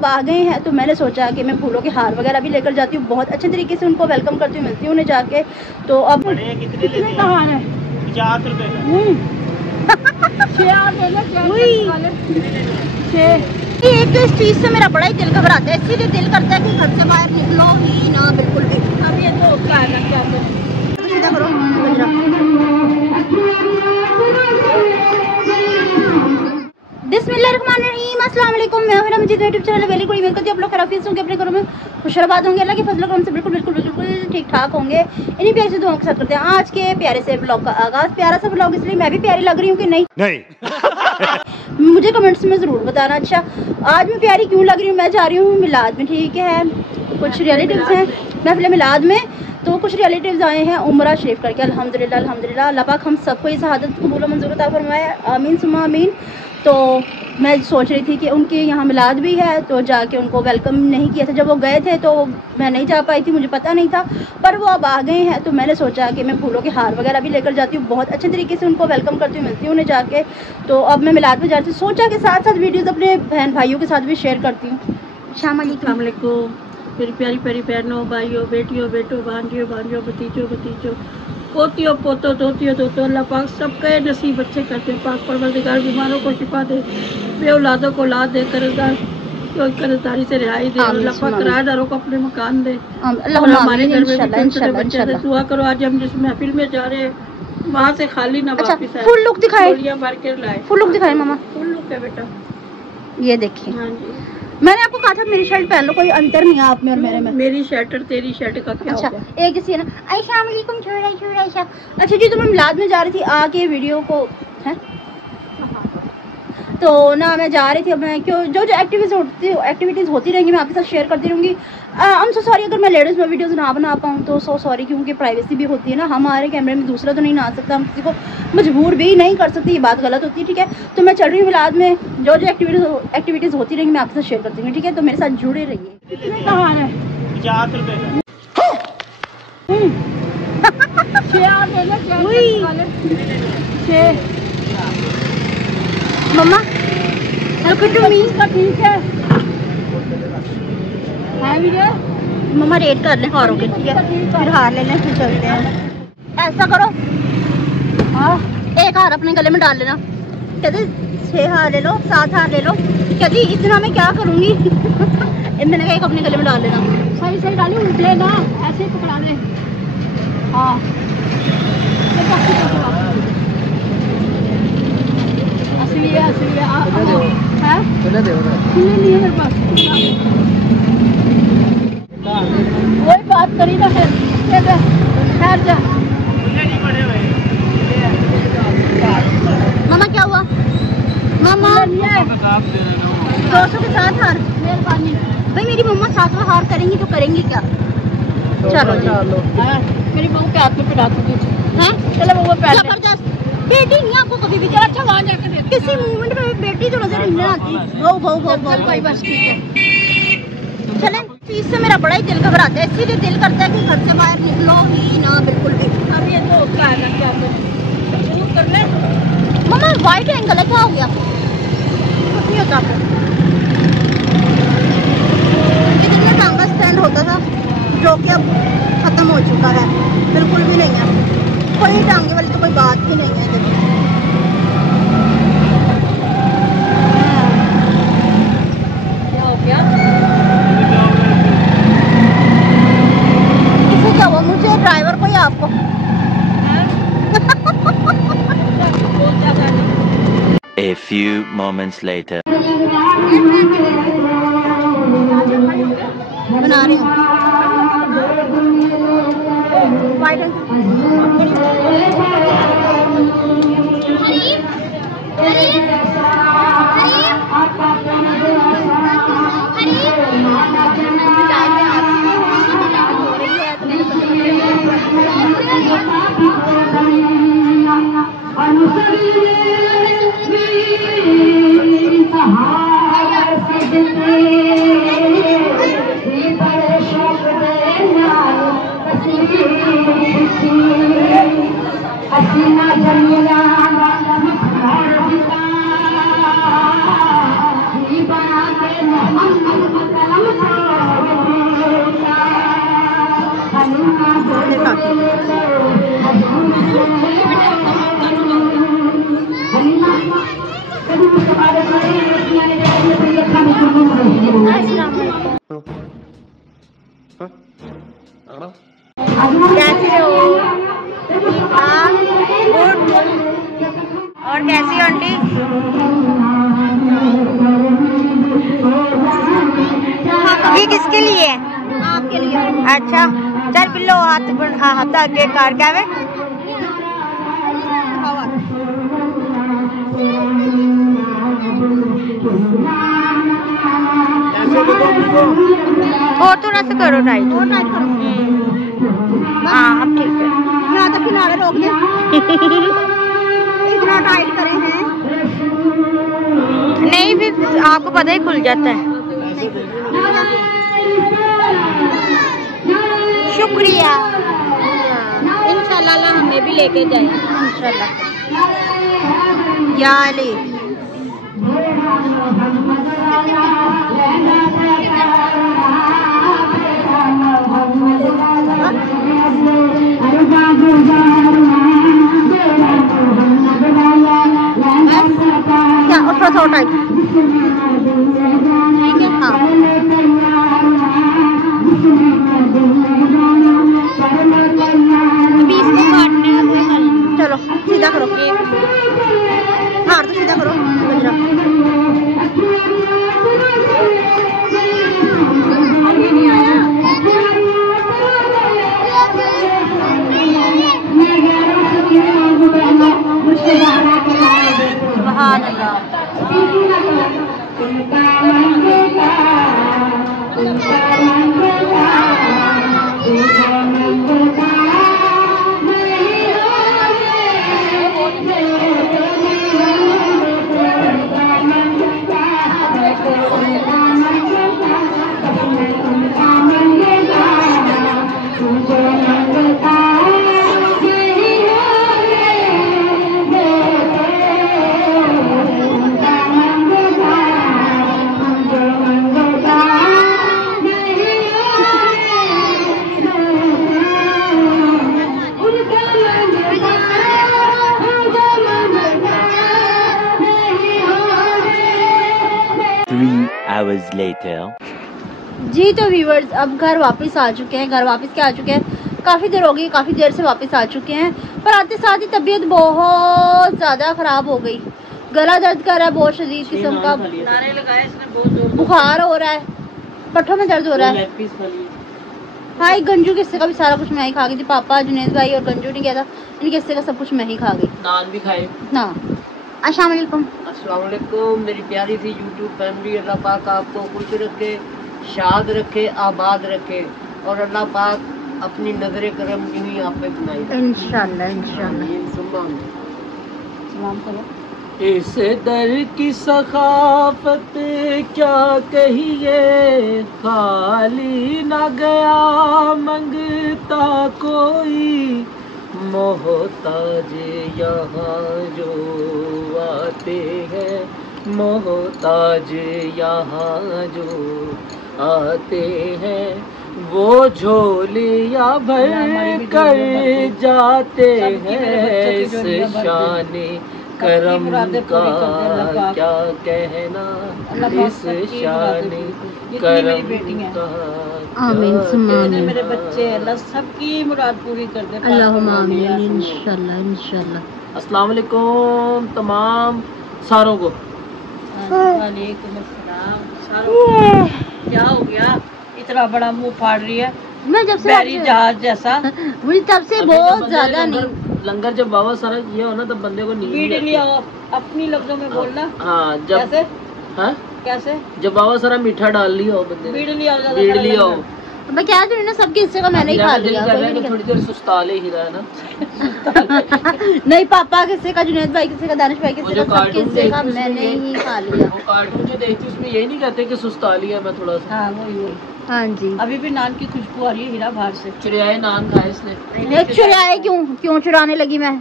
अब आ गए हैं तो मैंने सोचा कि मैं फूलों के हार वगैरह भी लेकर जाती हूँ, बहुत अच्छे तरीके से उनको वेलकम करती हूँ, मिलती हूँ उन्हें जाके। तो अब कितने कहाँ है? 50 रुपए एक तो इस चीज़ से मेरा बड़ा ही दिल घबराता है, इसीलिए दिल करता है कि घर से बाहर निकलो ही ना बिल्कुल भी। अब ये तो क्या है क्या तो सीधा करो बिस्मिल्लाहिर्रहमानिर्रहीम, अस्सलाम वालेकुम। मैं हूं मुझे यूट्यूब चैनल वेली गुड इवनिंग करती हूं। आप लोग खराफियत होंगे, अपने घरों में खुशहाबाद होंगे, अल्लाह के फजल करम से बिल्कुल बिल्कुल बिल्कुल ठीक ठाक होंगे। इन्हीं प्यारी से दुआओं के साथ करते हैं आज के प्यारे से ब्लॉग का आगाज़। प्यारा सा ब्लॉग इसलिए मैं भी प्यारी लग रही हूँ कि नहीं मुझे कमेंट्स में ज़रूर बताना। अच्छा, आज मैं प्यारी क्यों लग रही हूँ? मैं जा रही हूँ मिलाद में, ठीक है। कुछ रिलेटिव्स हैं महफिल मिलाद में, तो कुछ रिलेटिव्स आए हैं उम्रा शरीफ करके। अल्हम्दुलिल्लाह अल्हम्दुलिल्लाह, अल्लाह पाक हम सबको इस शहादत कबूल मंजूर अता फरमाए, आमीन सुम्मा आमीन। तो मैं सोच रही थी कि उनके यहाँ मिलाद भी है, तो जाके उनको वेलकम नहीं किया था। जब वो गए थे तो मैं नहीं जा पाई थी, मुझे पता नहीं था, पर वो अब आ गए हैं तो मैंने सोचा कि मैं फूलों के हार वगैरह भी लेकर जाती हूँ, बहुत अच्छे तरीके से उनको वेलकम करती हूँ, मिलती हूँ उन्हें जाके। तो अब मैं मिलाद में जा रही थी, सोचा कि साथ साथ वीडियोज़ अपने बहन भाइयों के साथ भी शेयर करती हूँ। अस्सलाम वालेकुम मेरी प्यारी प्यारी बहनों, भाइयों, बेटियों, बेटों, भांजियों, भांजियों, भतीजों, भतीजों, पोतियों, पोतों, दोतियों, दोतों, अल्लाह पाक सबके नसीब अच्छे करते। पाक परवरदिगार बीमारों को शिफा दे, बे औलादों को औलाद दे, कर्जदारी से रिहाई दे, अल्लाह पाक किराएदारों को अपने मकान दे, और हमारे घर में भी बच्चे से दुआ करो। आज हम जिस महफिल में जा रहे हैं वहाँ से खाली ना वापस आए। फुल लुक दिखाए, भर के लाए। फुल लुक दिखाए मामा, फुल लुक है बेटा, ये देखिए। हाँ जी, मैंने आपको कहा था मेरी शर्ट पहन लो, कोई अंतर नहीं है आप में और मेरे में। मेरी शर्ट और तेरी शर्ट का क्या अच्छा, हो गया? एक जैसी है ना। अस्सलाम वालेकुम छोड़ा। अच्छा जी, तो मैं मिलाद में जा रही थी, आके वीडियो को है तो ना मैं जा रही थी। अब मैं क्यों जो एक्टिविटीज़ होती रहेंगी मैं आपके साथ शेयर करती रहूँगी। आई एम सो सॉरी अगर मैं लेडीज़ में वीडियोज़ ना बना पाऊँ, तो सो सॉरी, क्योंकि प्राइवेसी भी होती है ना। हमारे कैमरे में दूसरा तो नहीं ना आ सकता, हम किसी को मजबूर भी नहीं कर सकती, ये बात गलत होती है, ठीक है। तो मैं चल रही हूँ मिलाद में, जो एक्टिविटीज़ होती रहेंगी मैं आपके साथ शेयर करती हूँ, ठीक है। तो मेरे साथ जुड़े रहिए। कितने कहाँ है? 50 रुपए मम्मा लुक टू मी, ठीक है मम्मा रेट कर लें हारों के, ठीक है, फिर हार ले लें, फिर चलते हैं। ऐसा करो, एक हार अपने गले में डाल लेना। कहते 6 हार ले लो, 7 हार ले लो। कहती इतना मैं क्या करूँगी मैंने कहा एक अपने गले में डाल लेना। सही सही डाली, उठे ना ऐसे ही पकड़ा ले। हाँ असली है, असली है। नहीं है मेरे पास, वही बात करी ना, फिर ठहर जा। मामा क्या हुआ? मामा 200 के 7 हार, मेहरबानी भाई मेरी मम्मा 7वां हार करेंगी तो करेंगी क्या? चलो मेरी बहू के हाथ में पिला दूंगी। हैं? चलो बहू पे जबरदस्त बेटी नहीं आपको कभी भी अच्छा वहाँ जाकर किसी मूवमेंट में बेटी तो नजर नहीं आती। चल भाई बस ठीक है। चलें, चीज़ से मेरा बड़ा ही दिल घबराता है, इसीलिए दिल करता है कि घर से बाहर निकलो ही ना बिल्कुल भी। अब ये तो क्या है क्या दूर कर ले। मम्मा वाइट एंगल है, क्या हो गया? कुछ नहीं होता आपको। ये दिन में टांगा स्टैंड होता था, जो कि अब ख़त्म हो चुका है, बिल्कुल भी नहीं है। कोई टांगे वाली तो कोई बात ही नहीं है इधर। क्या हो गया? किसे क्या हुआ, मुझे ड्राइवर को या आपको? A few moments later. बना रही हूँ वाइट कैसे हो? गुड। और कैसी हो आंटी? ये किसके लिए है? आपके लिए। अच्छा चल पिल्लो हाथ आगे कार क्या है? और थोड़ा सा करो टाइट। और टाइट करो। हाँ अब ठीक है। यहाँ तक किनारे रोक दे। इतना टाइट करे हैं। नहीं फिर आपको पता ही खुल जाता है। शुक्रिया। इंशाल्लाह अल्लाह हमें भी लेके जाए इंशाल्लाह। या अली क्या थोड़ा सा टाइट। ठीक है हाँ। चलो सीधा करो। हाँ तो सीधा करो गजरा। सुभान अल्लाह। Hours later. जी तो व्यूवर्स अब घर वापस आ चुके हैं। घर वापस क्या आ चुके हैं? काफ़ी देर हो गई, काफ़ी देर से वापस आ चुके हैं। पर आते साथ ही तबीयत बहुत ज़्यादा ख़राब हो गई। गला दर्द कर रहा है बहुत शदीद किस्म का। नारे लगाए इसने बहुत जोर। बुखार हो रहा है, पट्टों में दर्द हो रहा है। हाँ गंजू किस्से का भी सारा कुछ मैं ही खा गई थी। पापा जुनेद भाई और गंजू ने किया था। इनके हिस्से का सब कुछ मैं ही खा गई। नान भी खाए ना। अस्सलाम वालेकुम। अस्सलाम वालेकुम मेरी प्यारी सी यूट्यूब फैमिली। अल्लाह पाक आपको खुश रखे, शाद रखे, आबाद रखे और अल्लाह पाक अपनी नजर करम यूं आप पे बनाए इंशाल्लाह इंशाल्लाह। सलाम करो। इस दर की सखाफत क्या कहिए, खाली ना गया मंगता कोई, मोहताज यहाँ जो आते हैं, मोहताज यहाँ जो आते हैं, वो झोलियाँ भर कर जाते हैं। इस शान करम का क्या कहना, इस शान करम का। आमीन। मेरे बच्चे अल्लाह सबकी मुराद पूरी कर दे। अल्लाहुम्मा आमीन इंशाल्लाह इंशाल्लाह। अस्सलाम वालेकुम तमाम सारों को। वालेकुम अस्सलाम सारों। क्या हो गया इतना बड़ा मुंह फाड़ रही है? मैं जब से बैरी जहाज जैसा मुझे तब से बहुत ज्यादा नहीं। लंगर जब बाबा सारा ये हो ना तब बंदे को नींद लिया अपनी लफ्जों में बोलना। हाँ जब कैसे? हाँ कैसे? जब बाबा सारा मीठा डाल लिया हो बंदे बीड़ लिया हो। मैं क्या करूँ ना, सबके हिस्से का मैंने ही खा लिया। थोड़ी देर सुस्ता ले ही रहा है ना। नहीं पापा के हिस्से का, जुनैद भाई के हिस्से का, दानिश भाई के हिस्से का, सबके हिस्से का मैंने ही खा लिया। वो कार्टून जो देखती उसमें यही नहीं कहते कि सुस्ता लिया मैं थोड़ा सा। हाँ वही। हाँ जी अभी भी नान की खुशबू आ रही है हीरा बाहर से। चुराए नान खाए इसने। चुराए क्यों चुराने लगी मैं?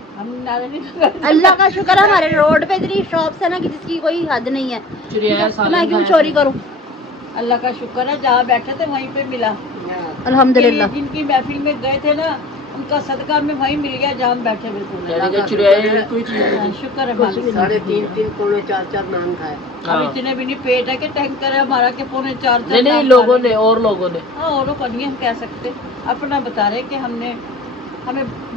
अल्लाह का शुक्र है हमारे रोड पे इतनी शॉप्स है ना कि जिसकी कोई हद नहीं है। मैं क्यों चोरी करूँ? अल्लाह का शुक्र है, जहाँ बैठे थे वहीं पे मिला। अल्हम्दुलिल्लाह। जिनकी महफिल में गए थे ना, उनका सदका में वहीं मिल गया जहाँ हम बैठे हुए थे। शुक्र है मालिक। 3.5 पौने 4 नान खाए। अब इतने भी नहीं पेट है कि टैंकर है हमारा के पौने 4 नहीं लोगों ने और हाँ, औरों को नहीं हम कह सकते, अपना बता रहे कि हमें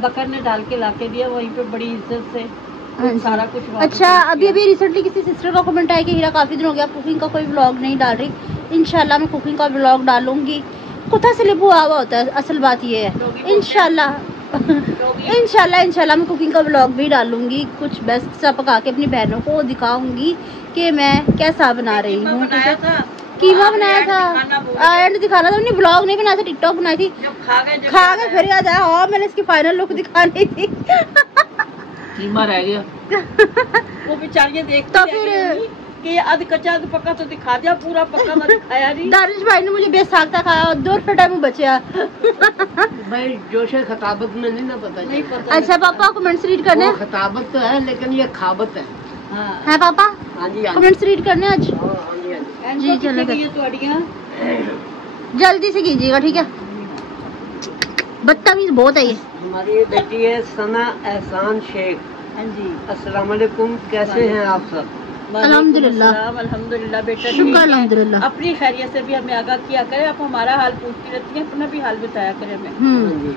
बकर ने डाल के लाके दिया, वहीं पे बड़ी इज्जत से सारा कुछ। अच्छा, अभी रिसेंटली किसी सिस्टर का कमेंट आया कि हीरा काफी दिन हो गया कुकिंग का कोई व्लॉग नहीं डाल रही। इंशाल्लाह मैं कुकिंग का व्लॉग डालूंगी। कुत्ता से लिबू आवा होता है, असल बात ये है। इंशाल्लाह मैं कुकिंग का व्लॉग भी डालूंगी, कुछ बेस्ट सा पका के अपनी बहनों को दिखाऊंगी कि मैं कैसा बना रही हूँ। कीमा बनाया था, एंड दिखाना था, मैंने व्लॉग नहीं बनाया था, टिकटॉक बनाई थी। खा के फिर याद आया, और मैंने इसकी फाइनल लुक दिखानी थी। कीमा रह गया। वो बेचारियां देखती तो फिर कि अध कच्चा अध पक्का तो दिखा दिया, पूरा पक्का तो दिखाया नहीं। दानिश भाई ने मुझे बेसाख्ता खाया और 2 टाइम बचा। भाई जोशे खताबत में नहीं ना पता। नहीं पता। अच्छा पापा कमेंट्स रीड करने। खताबत तो है लेकिन ये खाबत है। है पापा? हाँ जी। कमेंट्स रीड करने आज। जी चलो जल्दी से कीजिएगा, ठीक है? बदतमीज बहुत है ये। हमारी बेटी है सना एहसान शेख। हाँ जी। अस्सलाम वालेकुम, कैसे हैं आप सब? अल्हम्दुलिल्लाह बेटा, शुक्र अल्हम्दुलिल्लाह। अपनी खैरियत से भी हमें आगाह किया करें, आप हमारा हाल पूछती रहती हैं, अपना भी हाल बताया करें हमें। हाँ जी।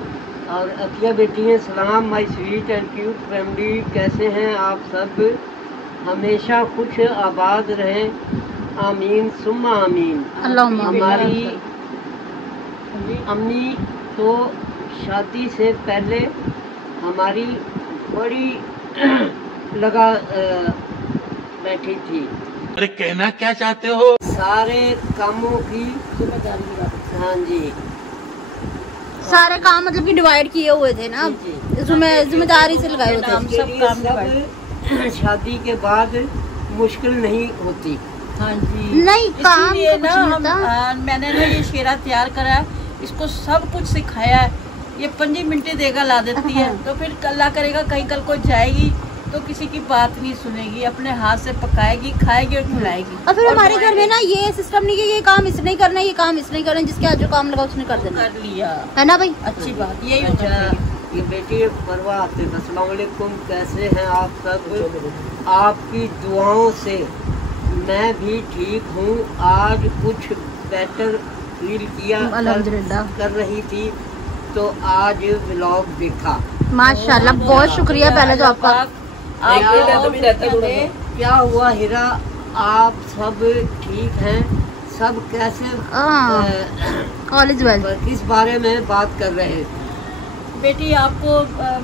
और अतिया बेटी है, सलाम my sweet and cute family, कैसे हैं आप सब? हमेशा खुश आबाद रहें, आमीन सुम्मा आमीन। हमारी अम्मी तो शादी से पहले हमारी बड़ी लगा बैठी थी। अरे कहना क्या चाहते हो? सारे कामों की जिम्मेदारी। हाँ जी, सारे काम मतलब कि डिवाइड किए हुए थे ना, इसमें जिम्मेदारी से लगाए हुए थे। सब शादी के बाद मुश्किल नहीं होती। हाँ जी, नहीं काम ना मैंने ना ये शेरा तैयार करा है, इसको सब कुछ सिखाया है। ये 5 मिनटें देगा ला देती है, तो फिर अल्लाह करेगा कहीं कल को जाएगी तो किसी की बात नहीं सुनेगी, अपने हाथ से पकाएगी, खाएगी और खिलाएगी। और फिर हमारे घर में ना ये सिस्टम नहीं कि ये काम इसने ही करना है, ये काम इसने ही करना है, जिसके आज जो काम लगा उसने कर देना। कर लिया है ना भाई? अच्छी बात यही अच्छा, होना चाहिए। ये बेटी परवा आसिफ, अस्सलाम वालेकुम, कैसे हैं आप सब? आपकी दुआओं से मैं भी ठीक हूँ। आज कुछ बेटर फील किया कर रही थी तो आज व्लॉग देखा। माशाल्लाह, बहुत शुक्रिया पहले तो आपका। क्या हुआ हीरा, आप सब ठीक हैं? सब कैसे? कॉलेज वाले किस बारे में बात कर रहे हैं? बेटी आपको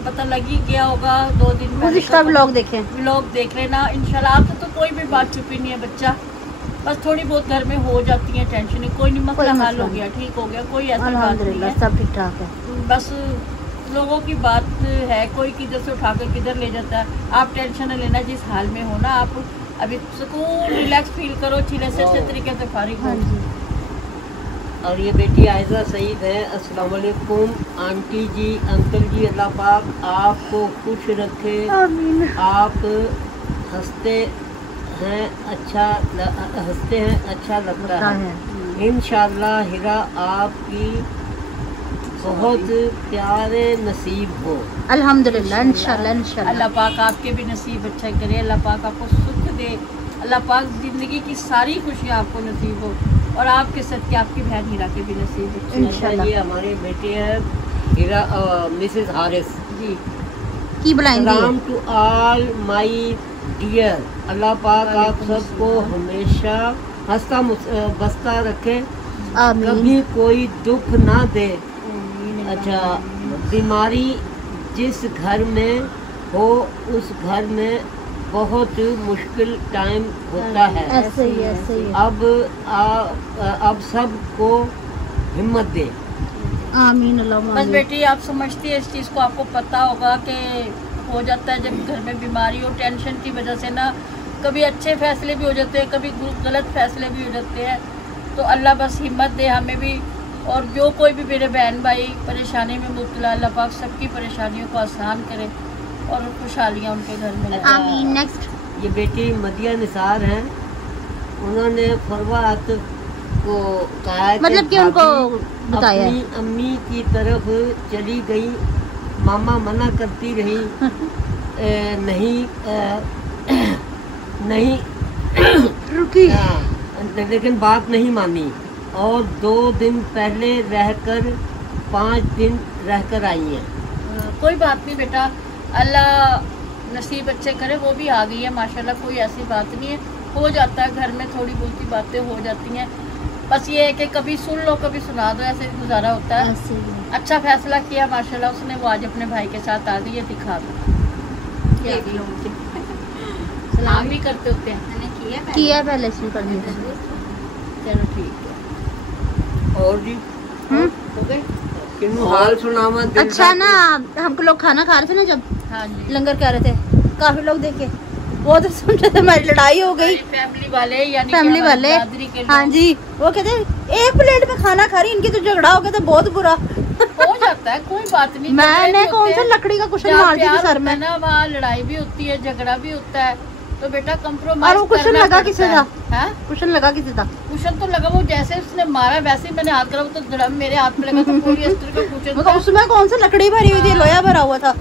पता लगी गया होगा 2 दिन पहले उसका व्लॉग देखें। व्लॉग देख लेना इंशाल्लाह। आपसे तो कोई भी बात छुपी नहीं है बच्चा, बस थोड़ी बहुत घर में हो जाती है टेंशन, कोई नहीं, मसला हल हो गया, ठीक हो गया, कोई ऐसी बात नहीं है, सब ठीक ठाक है। बस लोगों की बात है, कोई किधर से उठा कर किधर ले जाता है। आप टेंशन न लेना, जिस हाल में हो ना आप अभी सुकून रिलैक्स फील करो, अच्छे तरीके से फारिग हो। और ये बेटी आयजा सईद है, अस्सलाम वालेकुम आंटी जी, अंकल जी, अल्लाह पाक आपको खुश रखे। आप हंसते हैं अच्छा लगता है। इंशाल्लाह हीरा आपकी बहुत प्यारे नसीब हो। अल्हम्दुलिल्लाह, इंशाल्लाह इंशाल्लाह। अल्लाह पाक आपके भी नसीब अच्छा करे, अल्लाह पाक आपको सुख दे, अल्लाह पाक जिंदगी की सारी खुशियाँ आपको नसीब हो, और आपके सदके आपकी बहन हीरा के भी नसीब हो इंशाल्लाह। ये हमारी बेटी है हीरा, मिसेस हारिस जी की बुलाएंगे। सलाम टू ऑल माय डियर, अल्लाह पाक आप सबको हमेशा हंसता बसता रखे, कभी कोई दुख ना दे। अच्छा, बीमारी जिस घर में हो उस घर में बहुत मुश्किल टाइम होता है। ऐसे ही अब सबको हिम्मत दे। आमीन अल्लाह। बस बेटी आप समझती है इस चीज़ को, आपको पता होगा कि हो जाता है जब घर में बीमारी हो, टेंशन की वजह से ना कभी अच्छे फैसले भी हो जाते हैं, कभी गलत फैसले भी हो जाते हैं। तो अल्लाह बस हिम्मत दे हमें भी, और जो कोई भी मेरे बहन भाई परेशानी में मुब्तला, अल्लाह पाक सबकी परेशानियों को आसान करे और खुशहालियाँ उनके घर में लाए। आमीन। नेक्स्ट ये बेटी मदिया निसार हैं, उन्होंने फरवा उनको कहा है मतलब कि उनको बताया अपनी अम्मी की तरफ चली गई, मामा मना करती रही, नहीं रुकी, लेकिन बात नहीं मानी और 2 दिन पहले रहकर 5 दिन रहकर आई हैं। कोई बात नहीं बेटा, अल्लाह नसीब अच्छे करे। वो भी आ गई है माशाल्लाह, कोई ऐसी बात नहीं है, हो जाता है घर में, थोड़ी बहुत ही बातें हो जाती हैं। बस ये है कि कभी सुन लो कभी सुना दो, ऐसे गुजारा होता है। अच्छा फैसला किया माशाल्लाह उसने, वो आज अपने भाई के साथ आ गई है, दिखा दो। सलाम भी करते होते हैं, किया पहले से कर दिया। चलो ठीक है। और जी हो गए? किन्नू हाल सुनावा दिल अच्छा का- ना, हमको लोग खाना खा रहे थे ना जब हाँ जी, लंगर कर रहे थे, काफी लोग देखे, वो तो सुन रहे थे हमारी लड़ाई हो गई। फैमिली वाले यानी कि फैमिली हमारी वाले, बिरादरी के हाँ लोग। जी, वो कहते एक प्लेट में खाना खा रही, इनकी तो झगड़ा हो गया था बहुत बुरा। हो जाता है, कोई बात नहीं। मैंने कौन सा लकड़ी का कुशन मार दिया सर में, ना वहाँ लड़ाई भी होती है, झगड़ा भी होता है, तो बेटा और कंप्रोमाइज वो कुशन करना लगा पड़ता किसे है। था? हाँ? कुशन लगा किसी था? कुशन तो लगा, वो जैसे उसने मारा वैसे ही मैंने हाथ करा, वो तो धड़म मेरे हाथ में लगा, तो पॉलिएस्टर का कुशन मतलब उसमें कौन सा लकड़ी भरी हुई थी, लोया भरा हुआ था।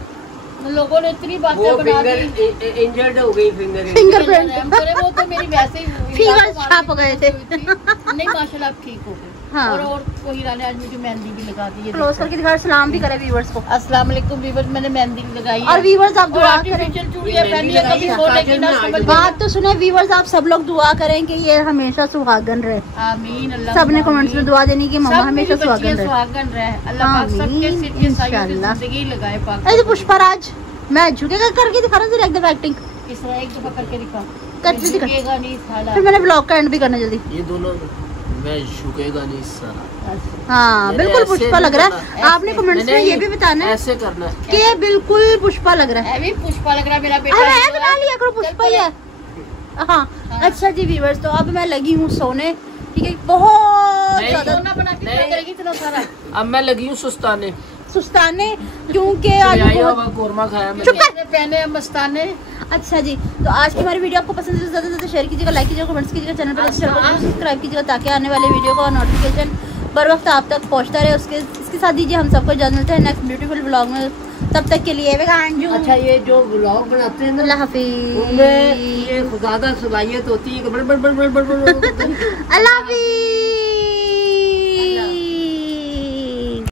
लोगों ने इतनी बातें वो बना दी। फिंगर इंजर्ड हो गई, फिंगर फिंगरप्रिंट हम करे, वो तो मेरी वैसे ही Fingers छाप गए थे। नहीं माशाल्लाह अब ठीक हो गए। हाँ। और कोई हीरा ने आज मुझे मेहंदी भी लगा दी है। क्लोज करके दिखा, सलाम भी करे व्यूअर्स को। अस्सलाम वालेकुम व्यूअर्स, मैंने मेहंदी लगाई है और व्यूअर्स आप और दुआ करें, आर्टिफिशियल चूड़ियां पहनी है, कभी सोने की ना समझ बात तो सुने व्यूअर्स, आप सब लोग दुआ करें कि ये हमेशा सुहागन रहे। आमीन। अल्लाह सबने कमेंट्स में दुआ देनी कि मम्मा हमेशा सुहागन रहे। सुहागन रहे। अल्लाह पाक सबके सिर के सायों की इंशाल्लाह। जिंदगी लगाए पाक। अरे पुष्पराज, मैं झुकेगा करके दिखा रहा हूँ एक दफा एक्टिंग, इस तरह एक दफा करके दिखा, करके दिखा। झुकेगा नहीं साला। फिर मैंने ब्लॉग का एंड भी करना जल्दी। ये दोनों मैं झुकेगा नहीं साला। हाँ मैंने बिल्कुल ऐसे पुष्पा नहीं लग रहा करना, है। आपने कमेंट्स में ये भी बताना है ऐसे करना है। कि ये बिल्कुल पुष्पा लग रहा है। है भी पुष्पा लग रहा है मेरा बेटा। अरे है, बना लिया करो, पुष्पा ही है। हाँ अच्छा जी व्यूअर्स, तो अब मैं लगी हूँ सोने, ठीक है, बहुत नहीं, ज्यादा सोना बना के क्या करेगी इतना सारा? अब मैं लगी हूँ सुस्ताने, सुस्ताने, क्योंकि आज बिरयानी बहुत। और कोरमा खाया मैंने। चुप कर। कैसे पहने मस्ताने। अच्छा जी, तो आज की हमारी वीडियो आपको पसंद है तो ज़्यादा से ज़्यादा शेयर कीजिएगा, लाइक कीजिएगा, कमेंट्स कीजिएगा, चैनल पर सब्सक्राइब कीजिएगा ताकि आने वाले वीडियो का नोटिफिकेशन बर वक्त आप तक पहुंचता रहे। इसके साथ दीजिए हम सबको इजाज़त मिलते हैं नेक्स्ट ब्यूटीफुल व्लॉग में, तब तक के लिए अच्छा ये जो ब्लॉग बनाते हैं ना, अल्लाह हाफिज़, उनमें ये ज्यादा सलाहियत होती है कि बड़ बड़ बड़ बड़ बड़ बड़ अल्लाह हाफिज़।